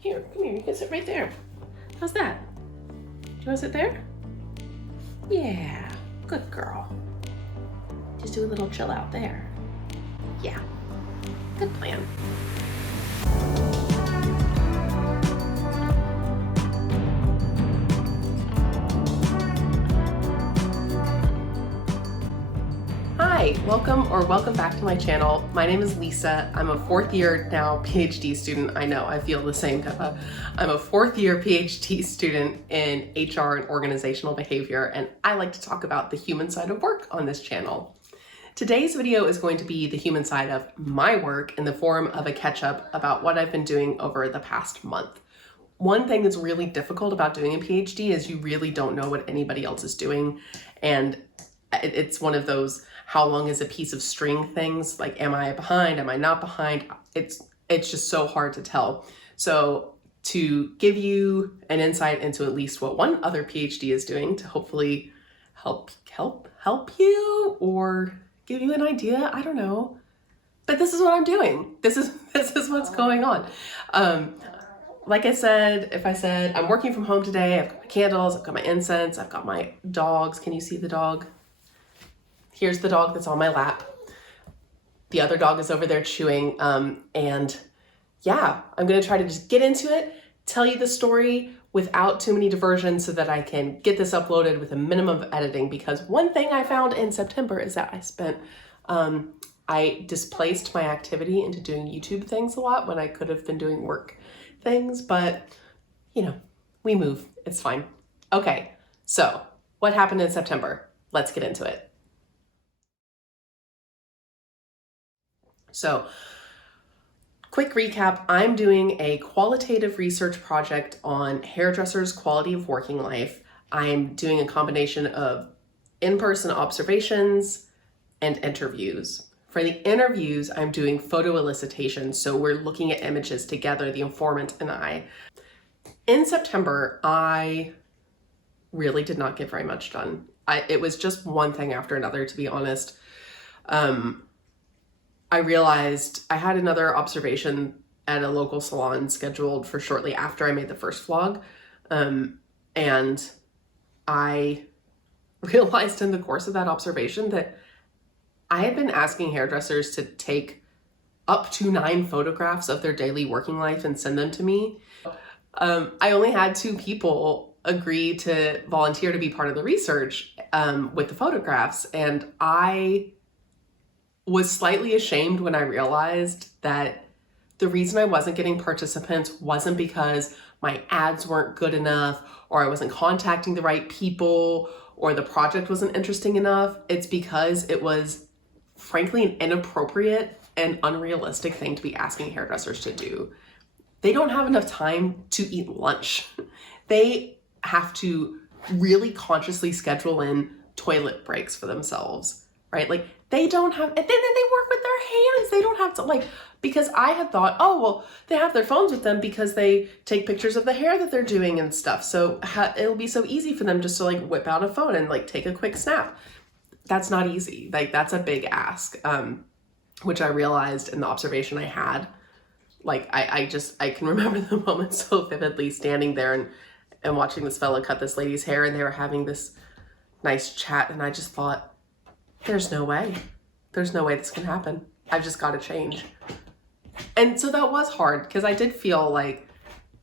Here, come here, you can sit right there. How's that? Do you want to sit there? Yeah, good girl. Just do a little chill out there. Yeah, good plan. Hi, welcome back to my channel. My name is Lisa. I'm a fourth year now PhD student. I know, I feel the same. I'm a fourth year PhD student in HR and organizational behavior, and I like to talk about the human side of work on this channel. Today's video is going to be the human side of my work in the form of a catch-up about what I've been doing over the past month. One thing that's really difficult about doing a PhD is you really don't know what anybody else is doing, and it's one of those how long is a piece of string things, like am I behind, am I not behind? It's just so hard to tell. So to give you an insight into at least what one other PhD is doing to hopefully help you or give you an idea, I don't know. But this is what I'm doing. This is what's going on. Like I said, if I said I'm working from home today, I've got my candles, I've got my incense, I've got my dogs. Can you see the dog? Here's the dog that's on my lap. The other dog is over there chewing. And yeah, I'm gonna try to just get into it, tell you the story without too many diversions so that I can get this uploaded with a minimum of editing, because one thing I found in September is that I displaced my activity into doing YouTube things a lot when I could have been doing work things, but you know, we move, it's fine. Okay, so what happened in September? Let's get into it. So, quick recap, I'm doing a qualitative research project on hairdressers' quality of working life. I'm doing a combination of in-person observations and interviews. For the interviews, I'm doing photo elicitation, so we're looking at images together, the informant and I. In September, I really did not get very much done. It was just one thing after another, to be honest. I realized I had another observation at a local salon scheduled for shortly after I made the first vlog. And I realized in the course of that observation that I had been asking hairdressers to take up to 9 photographs of their daily working life and send them to me. I only had 2 people agree to volunteer to be part of the research with the photographs, and I was slightly ashamed when I realized that the reason I wasn't getting participants wasn't because my ads weren't good enough, or I wasn't contacting the right people, or the project wasn't interesting enough. It's because it was frankly an inappropriate and unrealistic thing to be asking hairdressers to do. They don't have enough time to eat lunch. They have to really consciously schedule in toilet breaks for themselves, right? Like, they don't have, and then they work with their hands. They don't have to, because I had thought, oh, well, they have their phones with them because they take pictures of the hair that they're doing and stuff. So it'll be so easy for them just to whip out a phone and take a quick snap. That's not easy. That's a big ask, which I realized in the observation I had. I can remember the moment so vividly, standing there and watching this fella cut this lady's hair, and they were having this nice chat, and I just thought, there's no way this can happen. I've just got to change. And so that was hard, because I did feel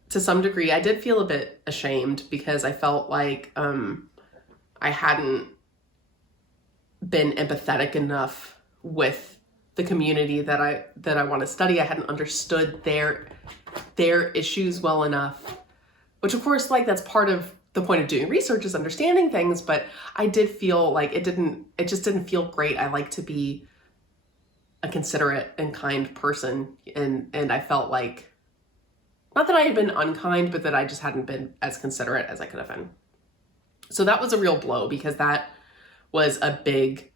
to some degree, I did feel a bit ashamed, because I felt like I hadn't been empathetic enough with the community that I want to study. I hadn't understood their issues well enough, which of course, that's part of the point of doing research, is understanding things, but I did feel like it just didn't feel great. I like to be a considerate and kind person, and I felt like, not that I had been unkind, but that I just hadn't been as considerate as I could have been. So that was a real blow, because that was a big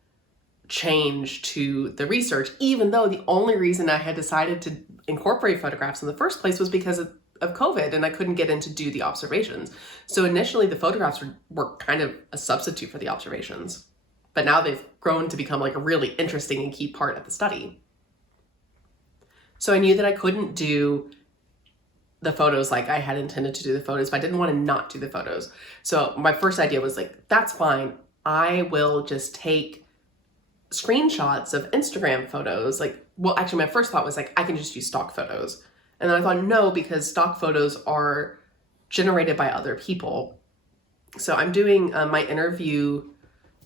change to the research, even though the only reason I had decided to incorporate photographs in the first place was because of COVID, and I couldn't get in to do the observations. So initially the photographs were kind of a substitute for the observations, but now they've grown to become a really interesting and key part of the study. So I knew that I couldn't do the photos, like I had intended to do the photos, but I didn't want to not do the photos. So my first idea was like, that's fine. I will just take screenshots of Instagram photos. Like, well, actually my first thought was like, I can just use stock photos. And then I thought, no, because stock photos are generated by other people. So I'm doing my interview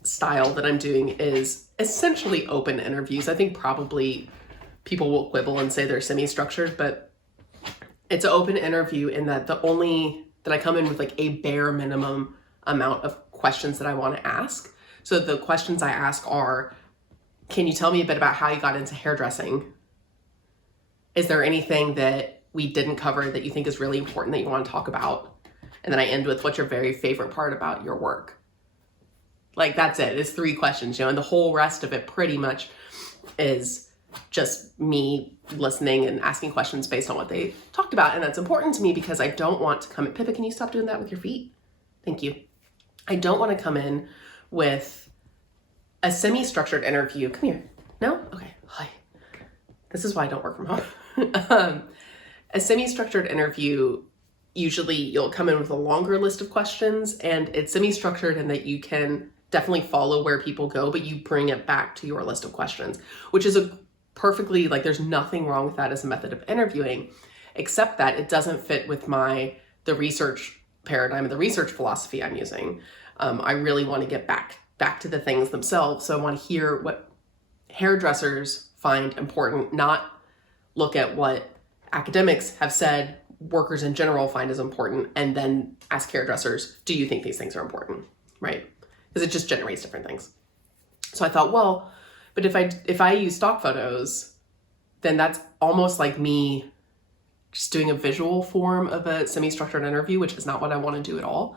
style that I'm doing is essentially open interviews. I think probably people will quibble and say they're semi-structured, but it's an open interview in that I come in with like a bare minimum amount of questions that I want to ask. So the questions I ask are, can you tell me a bit about how you got into hairdressing? Is there anything that we didn't cover that you think is really important that you want to talk about? And then I end with, what's your very favorite part about your work? Like, that's it. It's 3 questions, and the whole rest of it pretty much is just me listening and asking questions based on what they talked about. And that's important to me because I don't want to come in. Pippa, can you stop doing that with your feet? Thank you. I don't want to come in with a semi-structured interview. Come here. No? Okay. Hi. This is why I don't work from home. A semi-structured interview, usually you'll come in with a longer list of questions, and it's semi-structured in that you can definitely follow where people go, but you bring it back to your list of questions, which is a perfectly, like, there's nothing wrong with that as a method of interviewing, except that it doesn't fit with the research paradigm, the research philosophy I'm using. I really want to get back to the things themselves. So I want to hear what hairdressers find important, not look at what academics have said workers in general find as important, and then ask hairdressers, do you think these things are important, right? Because it just generates different things. So I thought, well, but if I use stock photos, then that's almost like me just doing a visual form of a semi-structured interview, which is not what I want to do at all.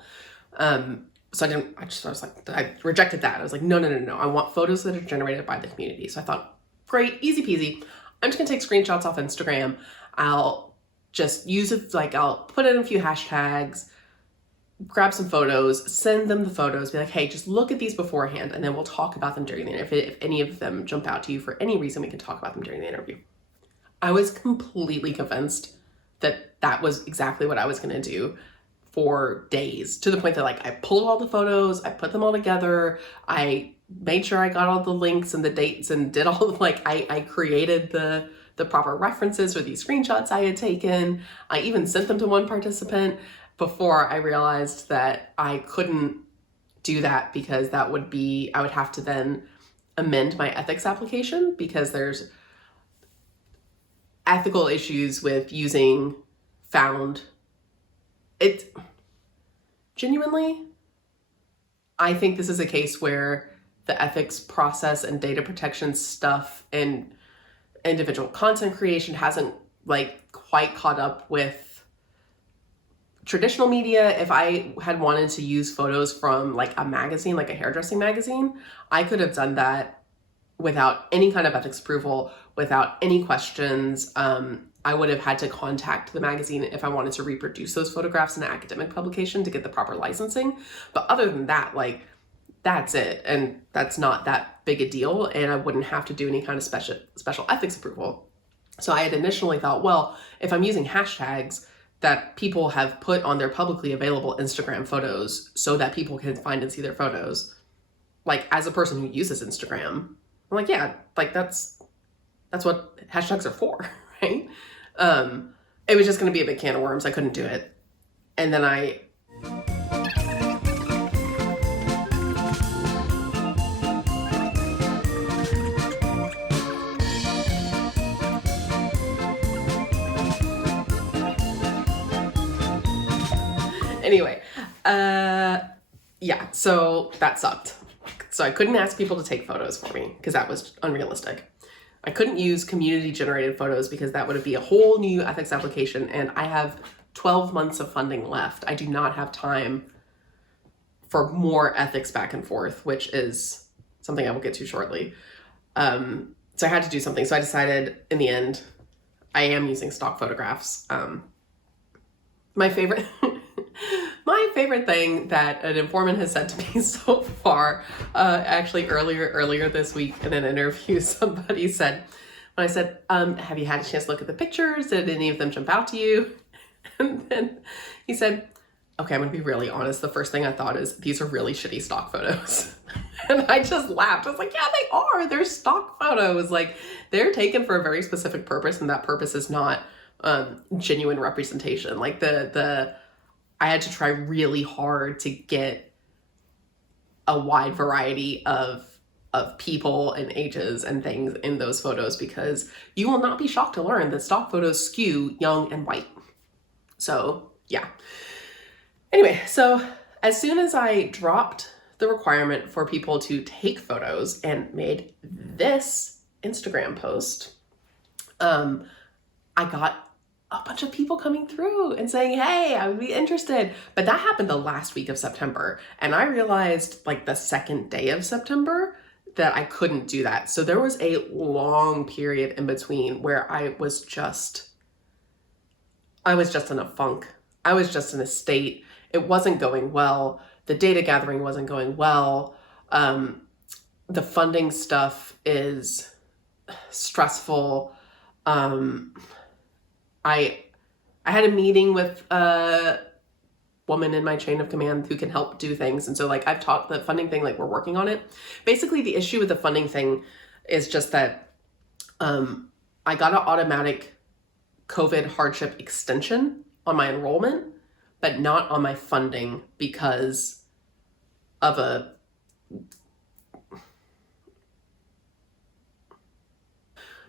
So I rejected that. I was like, no. I want photos that are generated by the community. So I thought, great, easy peasy. I'm just gonna take screenshots off Instagram. I'll just use it, like I'll put in a few hashtags, grab some photos, send them the photos, be like, hey, just look at these beforehand, and then we'll talk about them during the interview. If any of them jump out to you for any reason, we can talk about them during the interview. I was completely convinced that that was exactly what I was gonna do for days, to the point that like I pulled all the photos, I put them all together, I made sure I got all the links and the dates and did all the, like, I created the proper references for these screenshots I had taken. I even sent them to one participant before I realized that I couldn't do that because I would have to then amend my ethics application, because there's ethical issues with using found. It genuinely, I think this is a case where the ethics process and data protection stuff and individual content creation hasn't like quite caught up with traditional media. If I had wanted to use photos from like a magazine, like a hairdressing magazine, I could have done that without any kind of ethics approval, without any questions. I would have had to contact the magazine if I wanted to reproduce those photographs in an academic publication to get the proper licensing. But other than that, like, that's it. And that's not that big a deal. And I wouldn't have to do any kind of special ethics approval. So I had initially thought, well, if I'm using hashtags that people have put on their publicly available Instagram photos so that people can find and see their photos, like, as a person who uses Instagram, I'm like, yeah, like that's what hashtags are for, right? It was just going to be a big can of worms. I couldn't do it. And then anyway, yeah, so that sucked. So I couldn't ask people to take photos for me because that was unrealistic. I couldn't use community generated photos because that would be a whole new ethics application, and I have 12 months of funding left. I do not have time for more ethics back and forth, which is something I will get to shortly. So I had to do something. So I decided in the end, I am using stock photographs. My favorite thing that an informant has said to me so far, actually earlier this week in an interview, somebody said, when I said, have you had a chance to look at the pictures? Did any of them jump out to you? And then he said, okay, I'm gonna be really honest. The first thing I thought is, these are really shitty stock photos. And I just laughed. I was like, yeah, they are. They're stock photos. Like, they're taken for a very specific purpose, and that purpose is not genuine representation. Like I had to try really hard to get a wide variety of people and ages and things in those photos, because you will not be shocked to learn that stock photos skew young and white. So yeah. Anyway, so as soon as I dropped the requirement for people to take photos and made this Instagram post, I got a bunch of people coming through and saying, hey, I would be interested. But that happened the last week of September. And I realized like the second day of September that I couldn't do that. So there was a long period in between where I was just in a funk. I was just in a state. It wasn't going well. The data gathering wasn't going well. The funding stuff is stressful. I had a meeting with a woman in my chain of command who can help do things. And so like I've taught the funding thing, like we're working on it. Basically the issue with the funding thing is just that I got an automatic COVID hardship extension on my enrollment, but not on my funding because of a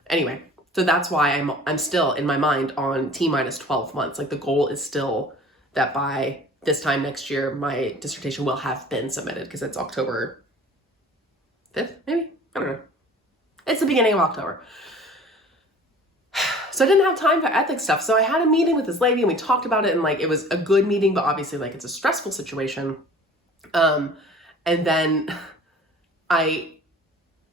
anyway. So that's why I'm still in my mind on T-minus 12 months. Like the goal is still that by this time next year, my dissertation will have been submitted, because it's October 5th, maybe? I don't know. It's the beginning of October. So I didn't have time for ethics stuff. So I had a meeting with this lady and we talked about it, and like it was a good meeting, but obviously like it's a stressful situation. And then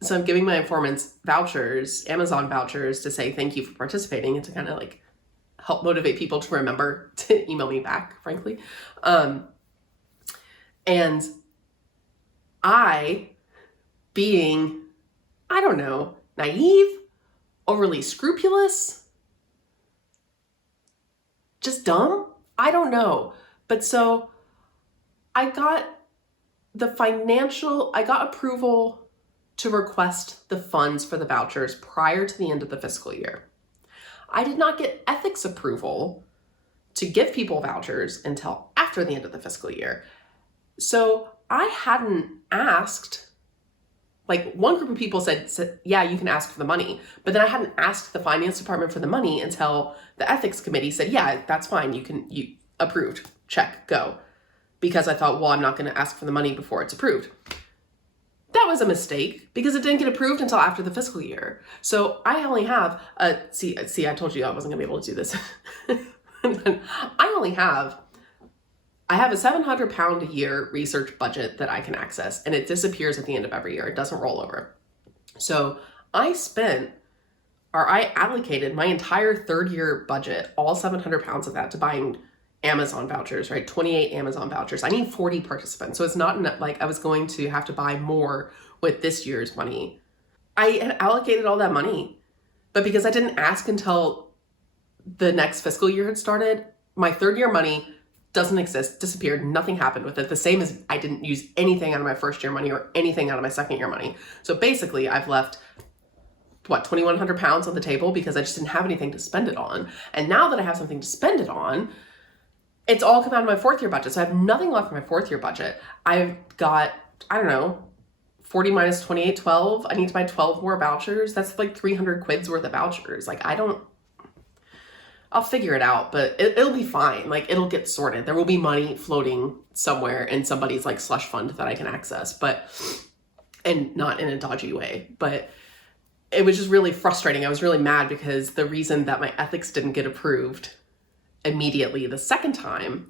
so I'm giving my informants vouchers, Amazon vouchers, to say thank you for participating and to kind of like help motivate people to remember to email me back, frankly. And I, being, I don't know, naive, overly scrupulous, just dumb, I don't know. But so I got approval to request the funds for the vouchers prior to the end of the fiscal year. I did not get ethics approval to give people vouchers until after the end of the fiscal year. So I hadn't asked, like one group of people said, yeah, you can ask for the money. But then I hadn't asked the finance department for the money until the ethics committee said, yeah, that's fine. You approved, check, go. Because I thought, well, I'm not going to ask for the money before it's approved. That was a mistake because it didn't get approved until after the fiscal year. So I only have see, I told you I wasn't gonna be able to do this. I have a £700 a year research budget that I can access, and it disappears at the end of every year. It doesn't roll over. So I allocated my entire third year budget, all £700 of that, to buying Amazon vouchers, right? 28 Amazon vouchers. I need 40 participants. So it's not like I was going to have to buy more with this year's money. I had allocated all that money, but because I didn't ask until the next fiscal year had started, my third year money doesn't exist, disappeared, nothing happened with it. The same as I didn't use anything out of my first year money or anything out of my second year money. So basically I've left £2,100 on the table because I just didn't have anything to spend it on. And now that I have something to spend it on, it's all come out of my fourth year budget. So I have nothing left for my fourth year budget. I've got, I don't know, 40 minus 28, 12. I need to buy 12 more vouchers. That's like 300 quids worth of vouchers. Like I'll figure it out, but it'll be fine. Like it'll get sorted. There will be money floating somewhere in somebody's like slush fund that I can access, and not in a dodgy way. But it was just really frustrating. I was really mad because the reason that my ethics didn't get approved immediately the second time,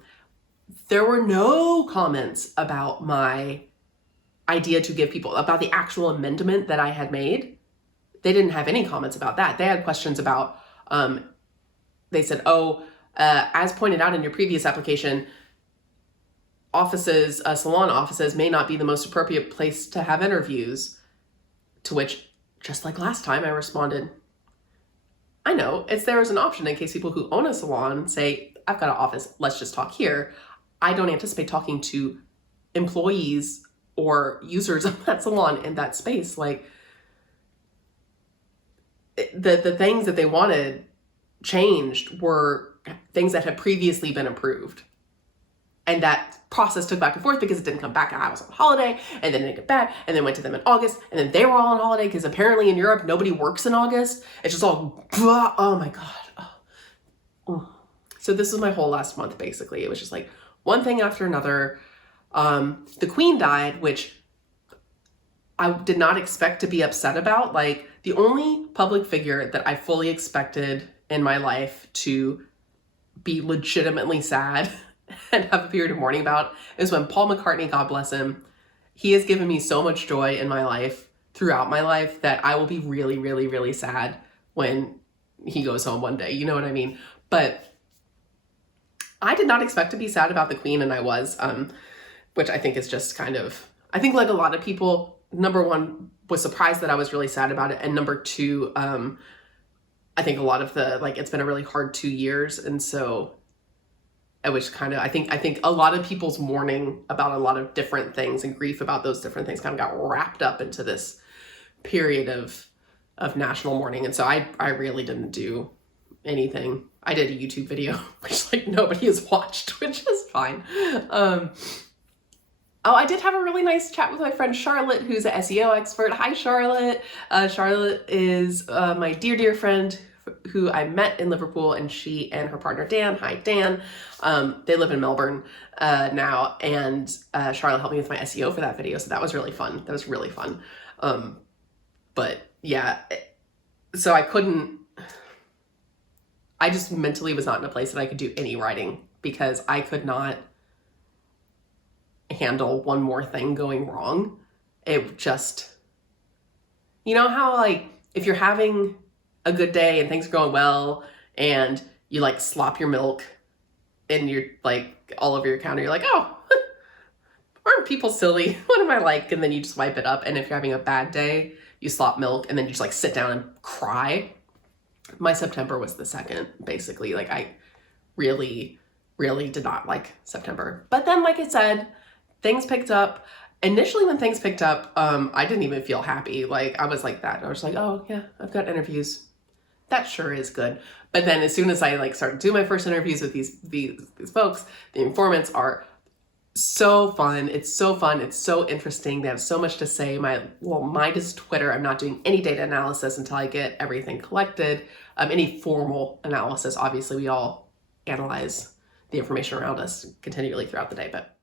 there were no comments about my idea to give people, about the actual amendment that I had made. They didn't have any comments about that. They had questions about, they said, as pointed out in your previous application, salon offices may not be the most appropriate place to have interviews. To which, just like last time, I responded, I know, it's there as an option in case people who own a salon say, I've got an office, let's just talk here. I don't anticipate talking to employees or users of that salon in that space. Like, the things that they wanted changed were things that had previously been approved. And that process took back and forth because it didn't come back. I was on holiday and then didn't get back and then went to them in August and then they were all on holiday because apparently in Europe, nobody works in August. It's just all, oh my God. Oh. So this was my whole last month, basically. It was just like one thing after another. The Queen died, which I did not expect to be upset about. Like, the only public figure that I fully expected in my life to be legitimately sad and have a period of mourning about is when Paul McCartney, God bless him, he has given me so much joy in my life, throughout my life, that I will be really, really, really sad when he goes home one day. You know what I mean? But I did not expect to be sad about the Queen, and I was, which I think is just kind of, I think like a lot of people, number one, was surprised that I was really sad about it. And number two, I think a lot of it's been a really hard 2 years. And so I was kind of, I think a lot of people's mourning about a lot of different things and grief about those different things kind of got wrapped up into this period of national mourning. And so I really didn't do anything. I did a YouTube video, which like nobody has watched, which is fine. I did have a really nice chat with my friend Charlotte, who's an SEO expert. Hi, Charlotte. Charlotte is my dear, dear friend who I met in Liverpool, and she and her partner Dan, hi Dan, they live in Melbourne now, and Charlotte helped me with my SEO for that video, so that was really fun. That was really fun. But yeah, so I just mentally was not in a place that I could do any writing because I could not handle one more thing going wrong. It just, you know how like if you're having a good day and things are going well and you like slop your milk and you're like all over your counter, you're like, oh, aren't people silly? What am I like? And then you just wipe it up. And if you're having a bad day, you slop milk and then you just like sit down and cry. My September was the second, basically. Like I really, really did not like September. But then, like I said, things picked up. Initially when things picked up, I didn't even feel happy. Like I was like that. I was like, oh yeah, I've got interviews. That sure is good. But then as soon as I like started doing my first interviews with these folks, the informants are so fun. It's so fun. It's so interesting. They have so much to say. Mine is Twitter. I'm not doing any data analysis until I get everything collected. Any formal analysis. Obviously, we all analyze the information around us continually throughout the day, but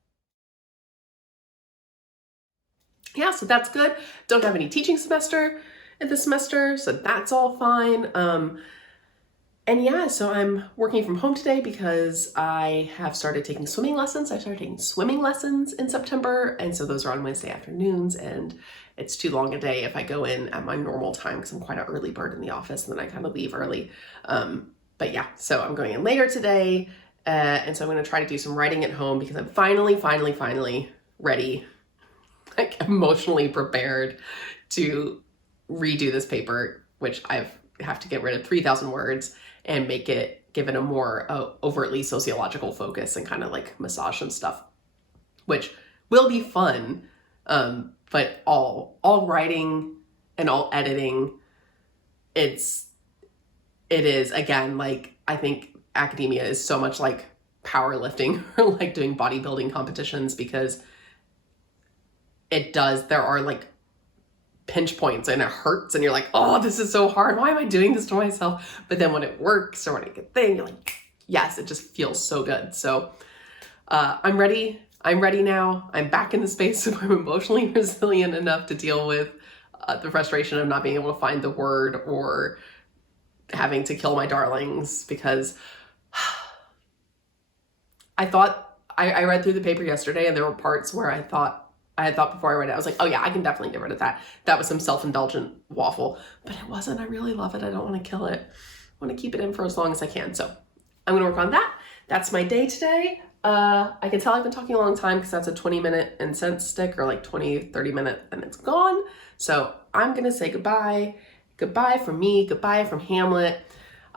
yeah, so that's good. Don't have any teaching semester in this semester, so that's all fine. And yeah, so I'm working from home today because I have started taking swimming lessons. I started taking swimming lessons in September, and so those are on Wednesday afternoons, and it's too long a day if I go in at my normal time because I'm quite an early bird in the office, and then I kind of leave early. But yeah, so I'm going in later today, and so I'm going to try to do some writing at home because I'm finally ready, like emotionally prepared to redo this paper, which I have to get rid of 3,000 words and make it, give it a more overtly sociological focus and kind of like massage some stuff, which will be fun. But all writing and all editing, it is again, like, I think academia is so much like powerlifting or like doing bodybuilding competitions because there are like pinch points and it hurts and you're like, oh, this is so hard. Why am I doing this to myself? But then when it works or when it gets thing, you're like, yes, it just feels so good. So I'm ready. I'm ready now. I'm back in the space where I'm emotionally resilient enough to deal with the frustration of not being able to find the word or having to kill my darlings because I thought, I read through the paper yesterday and there were parts where I had thought before I read it, I was like, oh yeah, I can definitely get rid of that. That was some self-indulgent waffle, but it wasn't. I really love it. I don't want to kill it. I want to keep it in for as long as I can. So I'm going to work on that. That's my day today. I can tell I've been talking a long time because that's a 20-minute incense stick or like 20-30 minute and it's gone. So I'm going to say goodbye. Goodbye from me. Goodbye from Hamlet.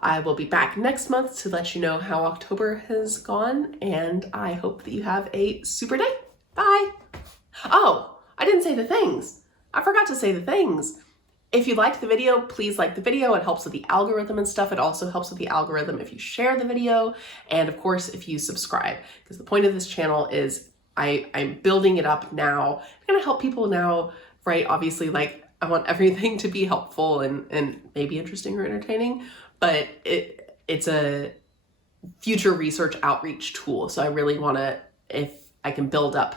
I will be back next month to let you know how October has gone, and I hope that you have a super day. Bye. Oh, I didn't say the things. I forgot to say the things. If you liked the video, please like the video. It helps with the algorithm and stuff. It also helps with the algorithm if you share the video. And of course, if you subscribe, because the point of this channel is I'm building it up now. I'm gonna help people now, right? Obviously, like I want everything to be helpful and maybe interesting or entertaining, but it's a future research outreach tool. So I really wanna, if I can build up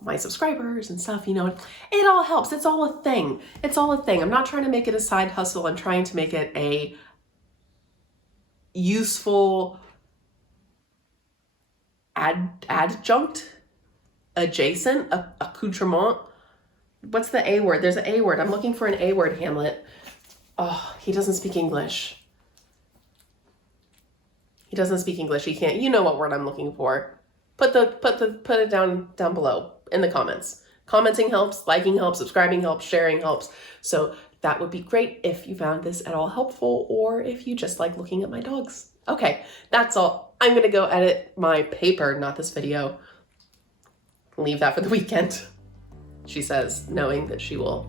my subscribers and stuff, you know, it all helps. It's all a thing. It's all a thing. I'm not trying to make it a side hustle. I'm trying to make it a useful adjunct, adjacent, accoutrement. What's the A word? There's an A word. I'm looking for an A word, Hamlet. Oh, he doesn't speak English. He doesn't speak English. He can't. You know what word I'm looking for. Put it down below in the comments. Commenting helps, liking helps, subscribing helps, sharing helps. So that would be great if you found this at all helpful, or if you just like looking at my dogs. Okay, that's all. I'm gonna go edit my paper, not this video. Leave that for the weekend, she says, knowing that she will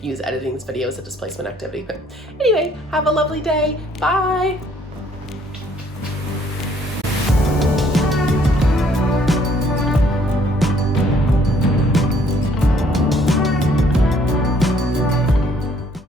use editing this video as a displacement activity. But anyway, have a lovely day. Bye.